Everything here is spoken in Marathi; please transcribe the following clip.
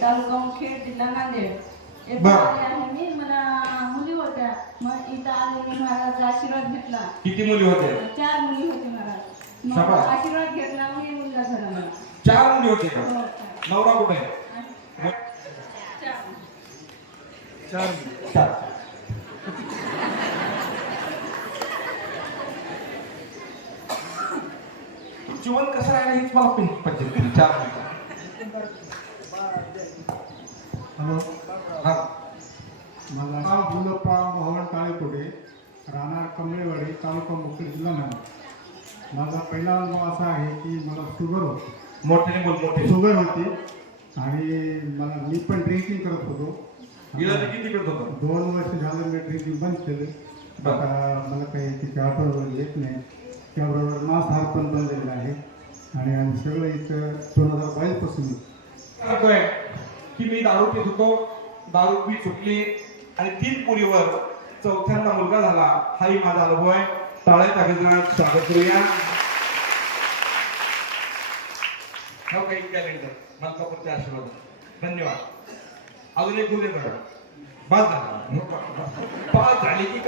तालुका मुखेड जिल्हा नांदेड येथे बर. आले आहे मी. मला मुली होत्या, मग इथं आले मी, महाराजांचा आशीर्वाद घेतला. किती मुली होते? 4 मुली होते महाराज. मग शाबास. आशीर्वाद घेतला, मी मुलगा झाला मला. 4 मुली होते का? हो, नवरा कुठे? 4. 4. जीवन कसं राहिलं हेच मला पद्धत 4 मुली. हॅलो, हा. माझं नाव गुलप्पा मोहन काळेकोटे, राहणार कमळेवाडी, तालुका मुखेड, जिल्हा नांदेड. माझा पहिला अनुभव असा आहे की मला शुगर होती. मोठ्याने बोल, मोठे. शुगर होती आणि मी पण ड्रिंकिंग करत होतो. इलाज किती करत होता? 2 वर्ष झालं मी ड्रिंकिंग बंद केलं. बरं. आता मला काही तिथे आठवण येत नाही. त्याबरोबर मांसाहार पण बनलेला आहे आणि आम्ही सगळं इथं 2022 पासून सांगतोय की मी दारू पित होतो, दारू पी चुकली आणि 3 मुलीवर 4थ्यांदा मुलगा झाला. हाही माझा अनुभव आहे. टाळ्या ताकदीनं स्वागत करूया. हो काही कॅलेंडर मलकापूरचे आशीर्वाद. धन्यवाद. अजून एक उद्या बस झाली की